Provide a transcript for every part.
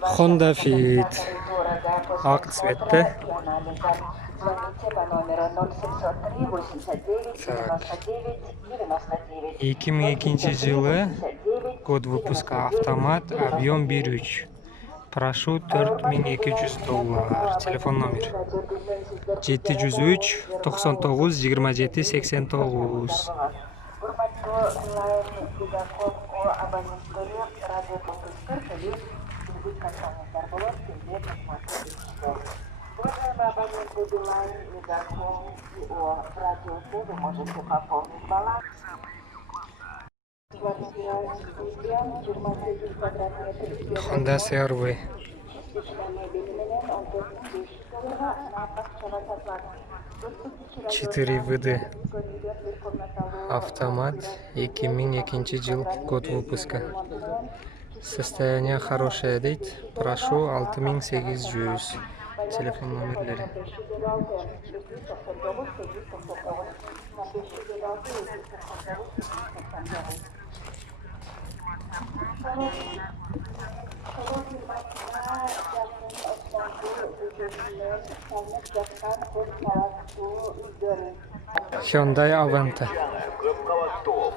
Honda Fit. Ак цветте. Звоните по номеру 0703 89 99 99. 2002 жылы. Год выпуска автомат. Объем 1.3. Прошу $4200. Телефон номер 703 99 27 89. Урматтуу Билайн Бигаком абоненттери радио Путускар төлөв билбек компаниялар болот. Сизге кызматы иште. Уважаемые абоненты Билайн Мегаком ООО радио вы можете пополнить баланс. Honda CR-V. 4 ВД. Автомат. 2002 жыл. Год выпуска. Состояние хорошее, дейт. Прошу 6800. Телефон номерлери. Hyundai Avante.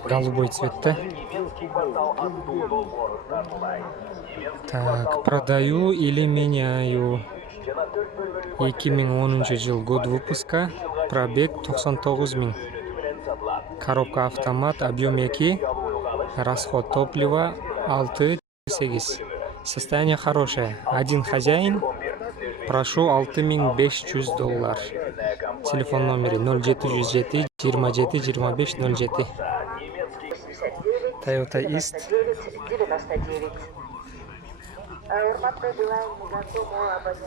Голубой цвет. Так, продаю или меняю. 2010 жыл. Год выпуска. Пробег 99 000. Коробка автомат. Объем 2. Расход топлива 6,8. Состояние хорошее. Один хозяин. Прошу $6500. Телефон номер 0707 27 25 07. Toyota East.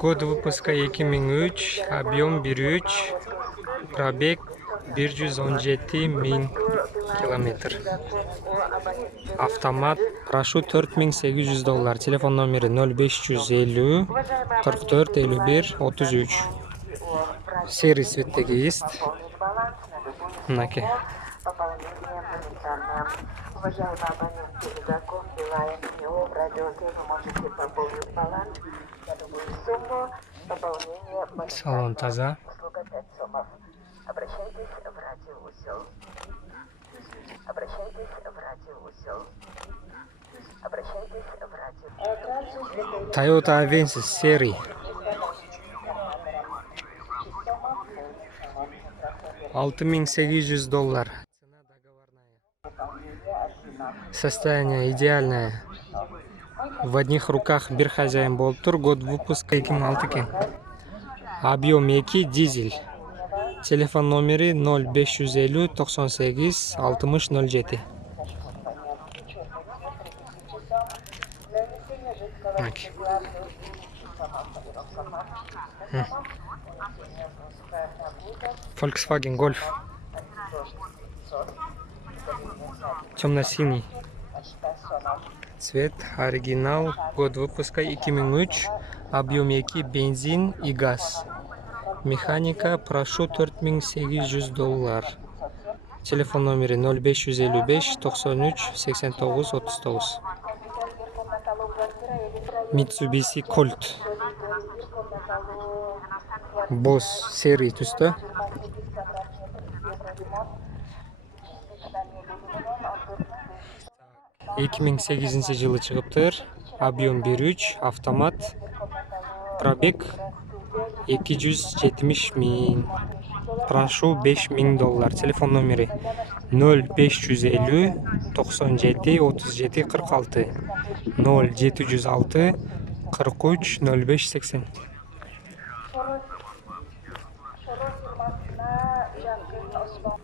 Год выпуска 2003. Объем 1.3. Пробег 117 000 километр. Автомат. Прошу $4800. Телефон номері 0550 44 51 33. Серый цветтегі есть. Мынаке. Уважаемые абоненты Мегаком, Билайн, ООО радио вы можете пополнить баланс на любую сумму. Пополнение Салон таза. услуга 5 сомов. Обращайтесь в радиоузел. Обращайтесь в радиоузел. Обращайтесь в радио. Toyota Avensis серый. $6800. Состояние идеальное. В одних руках бир хозяин болуп тур. Год выпуска 2006. Объем 2, дизель. Телефон номери 0550 98 60 07. Volkswagen Golf. Темно-синий. Цвет оригинал. Год выпуска 2003. Объем 2, бензин и газ. Механика. Прошу $4800. Телефон номери 0555 93 89 39. Mitsubishi Colt. Boss серый түсті. 2008 жылы чыгыптыр. Объем 1.3. Автомат. Пробег 270 000. Прошу $5000. Телефон номери 0550 97 37 46. 0706 43 05 80.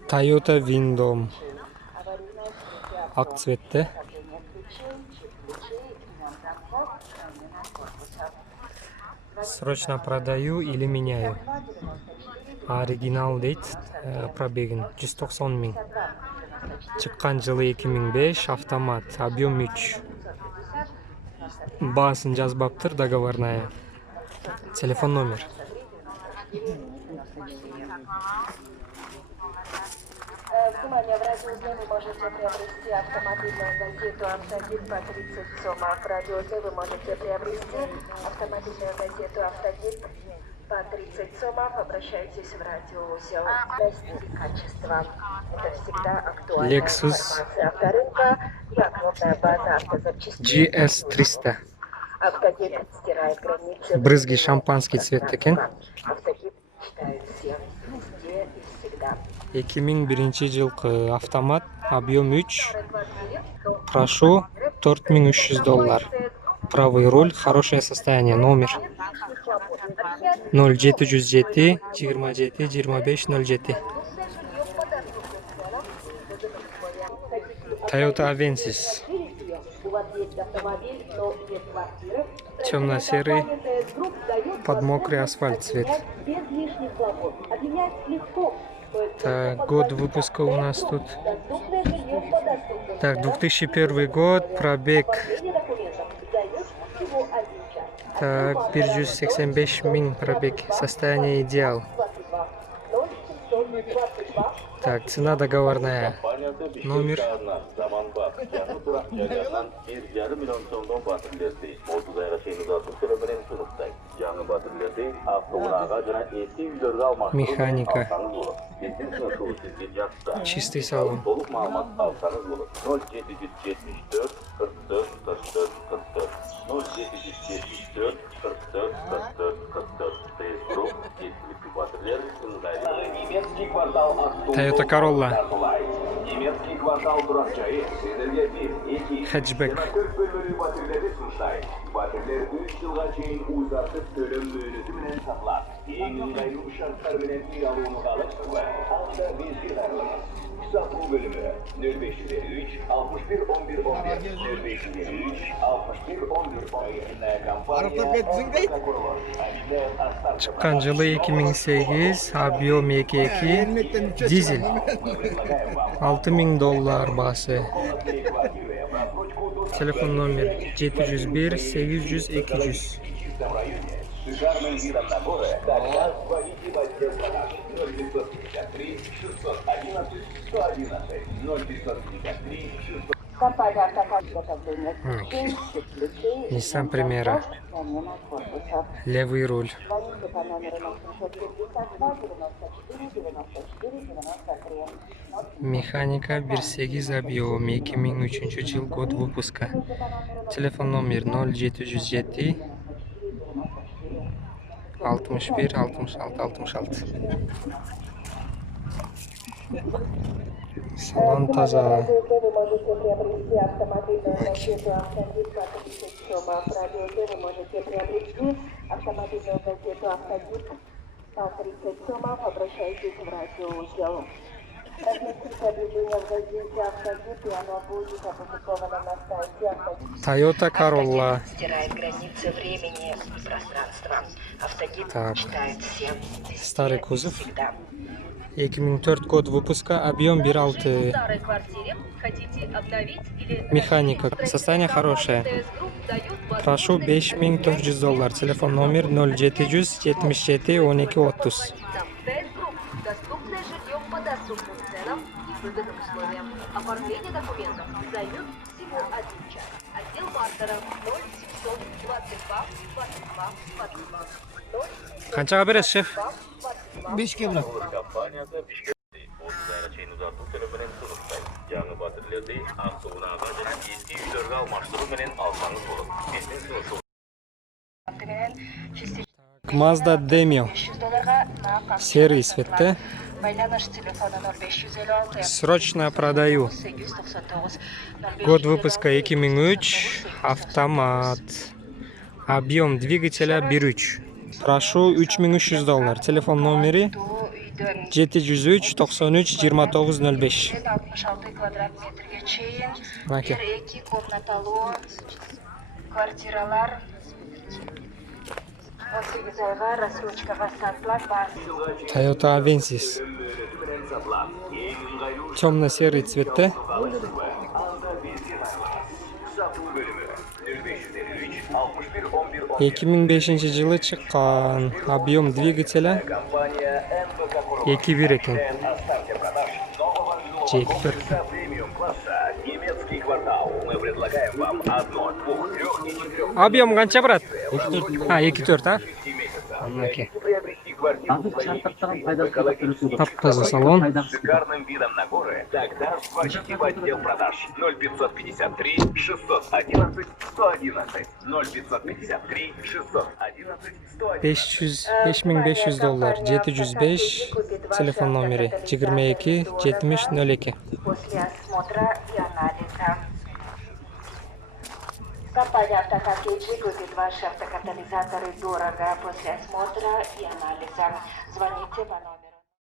Toyota Windom. Ак цветте. Срочно продаю или меняю. Оригинал дейт. Пробегин 190 000. Чыккан жылы 2005. Автомат. Объем 3. Баасын жазбаптыр, договорная. Телефон номер. Внимание, в радиоузе вы можете приобрести автомобильную газету «Автогид» по 30 сомов. В радиоузе вы можете приобрести автомобильную газету «Автогид» по 30 сомов. Обращайтесь в радиоузел. Достигли качества. Это всегда актуальная Lexus информация авторынка и огромная база автозапчастей. GS300. Автогид стирает границы. Брызги шампанский цвет екен. Автогид читает всем, везде и всегда. 2001 жылкы автомат, объем 3, прошу $4300. Правый руль, хорошее состояние, номер 0707 27 25 07. Toyota Avensis. Темно-серый, под мокрый асфальт цвет. Так, год выпуска у нас тут. Так, 2001 год, пробег. Так, 185 000 пробег. Состояние идеал. Так, цена договорная. Номер. Механика. Чистый салон. Toyota Corolla. Немецкий квартал Durakçayı sizlerge 1-2 Hatchback. 40 bölümlü baterileri sunuştay. Bateriler 3 yılga çeyin uzartıp bölüm mühünüzü menen saklar. Eң ыңгайлуу şartlar menen үй алууну алып ve altta bizgi darılınız. Kısa bu bölümü 0553 61 11 11 0553 61 11 11 компания Çıkan жылы 2008, объем 22, дизель. $6000 басы. Telefon номер 701 800 200. Шикарным видом на горы, Дальше водите водителя 0953 611 111 0553 600. Компания «Автокад» изготовления ключей, Nissan Primera. замена корпуса. Левый руль. Звоните по номеру 0752 94 94 93. Механика 18, объем 2003 жыл, год выпуска. Телефон номер 0707 61 66 66. Салон таза. Вы можете приобрести автомобильную газету «Автогид» по 30 сомов. В радиоузе вы можете приобрести автомобильную газету «Автогид» по 30 сомов. Обращайтесь в радиоузел. Разместите объявление в газете «Автогид», и оно будет опубликовано на сайте «Автогид». Toyota Corolla. Стирает границы времени и пространства. Автогид Так. читает всем, Старый кузов. всегда. 2004 год выпуска, объем 1.6. старой квартире хотите обновить или Механика. Состояние хорошее. ТС-групп дает возможность Прошу $5400. Телефон номер 0777 12 30. ТС-групп. Доступное жилье по доступным ценам и выгодным условиям. Оформление документов займет всего 1 час. Отдел бартера 0700 22 22 22. Qanchaga berasiz, shef? 5 bırak. Kompaniyasi Bishkek 30 ayga cheyin uzatuv turi bilan sunukday. Yangi bateriyalarni avtounaga va eski uylarga almashtirish bilan olsangiz bo'ladi. Bizning sunushu Mazda Demio. $500 Серый цветте. Байланыш телефона 0556 Срочно продаю. 899 Год выпуска 2003. Автомат. Объем двигателя 1.3. Прошу $3300. Телефон номери 703 93 29 05. 66 квадрат метрге чейин. Маке. 1-2 комнаталуу квартиралар 18 айга рассрочкага сатылат. Toyota Avensis. Темно-серый цветте. 2005 жылы чыккан. Объем двигателя 2.1 экен. G4. Премиум класса немецкий квартал. Мы предлагаем вам одно, двух, трех и четырех Объем қанша брат? 2-4, а? Аннеке. приобрести квартиру в своей мечты в экологически Тап-таза салон. с шикарным видом на горы. Тогда звоните в отдел продаж 0553 611 111 0553 611 111. 5500 доллар. 705 телефон номері 22 70 02. После осмотра и анализа. Компания «Автокар-Кейджи» купит ваши автокатализаторы дорого после осмотра и анализа. Звоните по номеру.